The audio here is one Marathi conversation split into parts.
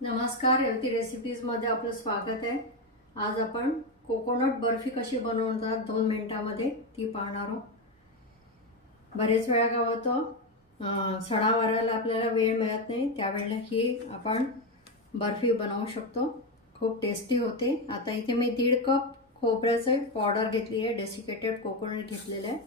नमस्कार रेवती रेसिपीजमध्ये आपलं स्वागत आहे. आज आपण कोकोनट बर्फी कशी बनवतात दोन मिनटामध्ये ती पाहणार आहोत. बरेच वेळा काय होतं अं, सणावाराला आपल्याला वेळ मिळत नाही त्यावेळेला ही आपण बर्फी बनवू शकतो. खूप टेस्टी होते. आता इथे मी दीड कप खोबऱ्याचं पावडर घेतली आहे डेसिकेटेड कोकोनट घेतलेलं आहे.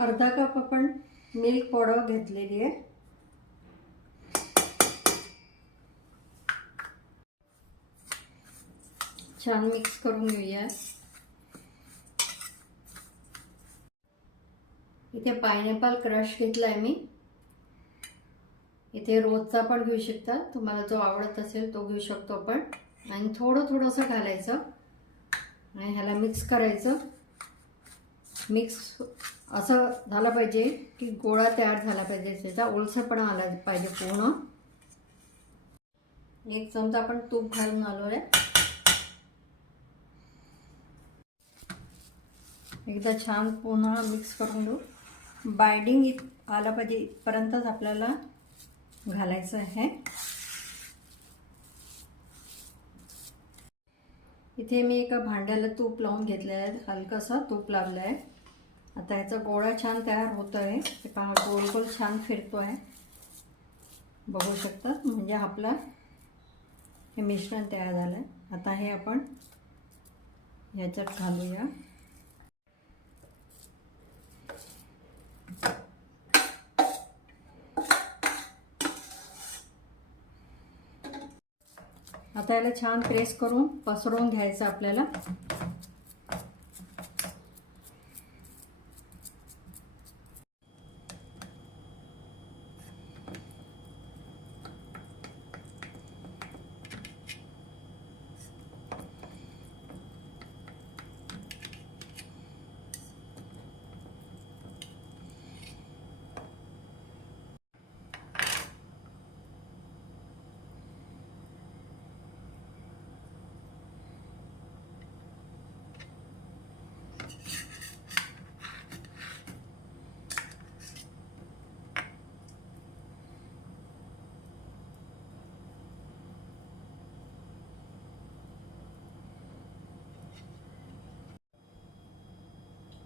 अर्धा कप आपण मिल्क पावडर घेतलेली आहे. छान मिक्स करून घेऊया. इथे पायनॅपल क्रश घेतला आहे मी. इथे रोजचा पण घेऊ शकता. तुम्हाला जो आवडत असेल तो घेऊ शकतो आपण. आणि थोडं थोडंसं घालायचं. आणि ह्याला मिक्स करायचं. मिक्स असं झालं पाहिजे की गोळा तयार झाला पाहिजे त्याचा ओलसरपणा आला पाहिजे पूर्ण. एक चमचा आपण तूप घालून आलो आहे एकदा छान पुन्हा मिक्स करून घेऊ. बायडिंग इत आलं पाहिजे इथपर्यंतच आपल्याला घालायचं आहे. इथे मी एका भांड्याला तूप लावून घेतलेलं आहे हलकंसं तूप लावलं आहे आता ह्याचा गोळा छान तयार होतो आहे ते पहा गोल गोल छान फिरतो आहे बघू शकता म्हणजे आपलं हे मिश्रण तयार झालं आहे आता हे आपण ह्याच्यात घालूया. आता याला छान प्रेस करून पसरवून घ्यायचं आपल्याला.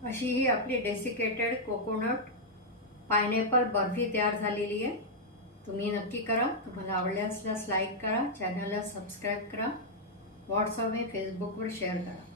अशी ही आपली डेसिकेटेड कोकोनट पायनॅपल बर्फी तयार झालेली आहे. तुम्ही नक्की करा. तुम्हाला आवडल्या असल्यास लाईक करा. चॅनलला सबस्क्राईब करा. व्हॉट्सअप आणि फेसबुकवर शेअर करा.